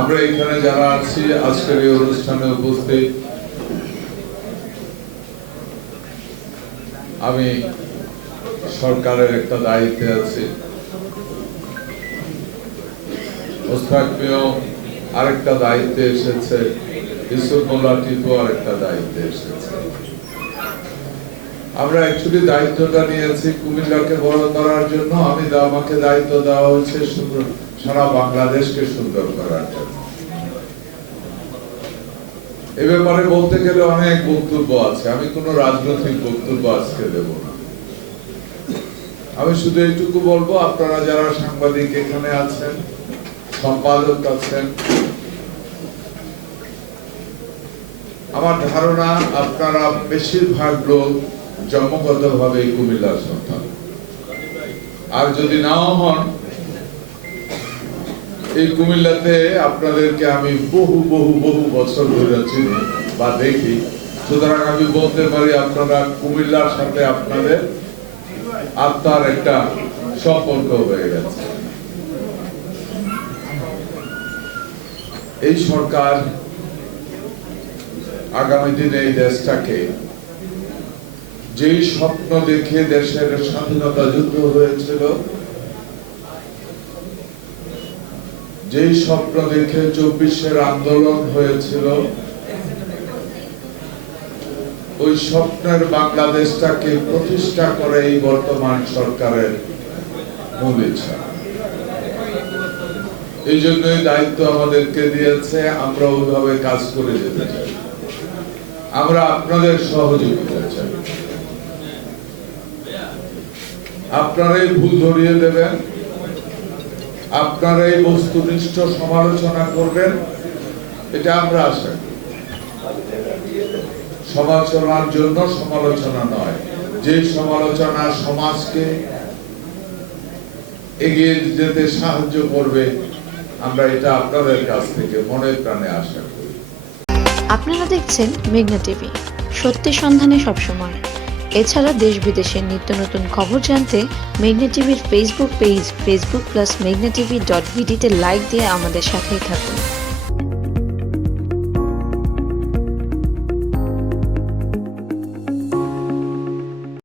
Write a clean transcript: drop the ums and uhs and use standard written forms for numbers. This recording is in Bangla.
আমরা এখানে যারা আছি আজকের এই অনুষ্ঠানে উপস্থিত, আমি সরকারের একটা দায়িত্বে আছি, আরেকটা দায়িত্বে এসেছে, ইসুফ মোল্লা টিপু আরেকটা দায়িত্বে এসেছে। আমরা অ্যাকচুয়ালি দায়িত্বটা নিয়েছি কুমিল্লাকে বড় করার জন্য। আমাকে দায়িত্ব দেওয়া হয়েছে সারা বাংলাদেশকে সুন্দর করার জন্য। এ ব্যাপারে বলতে গেলে অনেক বক্তব্য আছে, আমি কোনো রাজনৈতিক বক্তব্য আজকে দেব না। আমি শুধু এইটুকু বলবো, আপনারা যারা সাংবাদিক এখানে আছেন, সম্পাদক আছেন, আমার ধারণা আপনারা বেশিরভাগ লোক জন্মগতভাবে কুমিল্লার সন্তান, আর যদি নাও হন, এই কুমিল্লাতে আপনাদেরকে আমি বহু বহু বহু বছর ধরে চিনি বা দেখি, সুতরাং আমি বলতে পারি আপনারা কুমিল্লার সাথে আপনাদের আত্মার একটা সম্পর্ক হয়ে গেছে। এই সরকার আগামী দিনে এই দেশটাকে যেই স্বপ্ন দেখে দেশের স্বাধীনতা যুদ্ধ হয়েছিল, যেই স্বপ্ন দেখে 24-এর আন্দোলন হয়েছিল, ওই স্বপ্নের বাংলাদেশটাকে প্রতিষ্ঠা করে এই বর্তমান সরকারের মূল ইচ্ছা। এই জন্যই দায়িত্ব আমাদেরকে দিয়েছে, আমরা ওইভাবে কাজ করে যেতে চাই। আমরা আপনাদের সহযোগিতা চাই, আপনারাই ভুল ধরিয়ে দেবেন, আপনারাই বস্তুনিষ্ঠ সমালোচনা করবেন, এটা আমরা আশা করি। সমালোচনার জন্য সমালোচনা নয়, যে সমালোচনা সমাজকে এগিয়ে যেতে সাহায্য করবে, আমরা এটা আপনাদের কাছ থেকে মনে প্রাণে আশা করি। আপনারা দেখছেন মেঘনা টিভি, সত্যের সন্ধানে সবসময়। এছাড়া দেশ বিদেশের নিত্য নতুন খবর জানতে মেঘনা টিভির ফেসবুক পেজ facebook+meghna tv.vd তে লাইক দিয়ে আমাদের সাথেই থাকুন।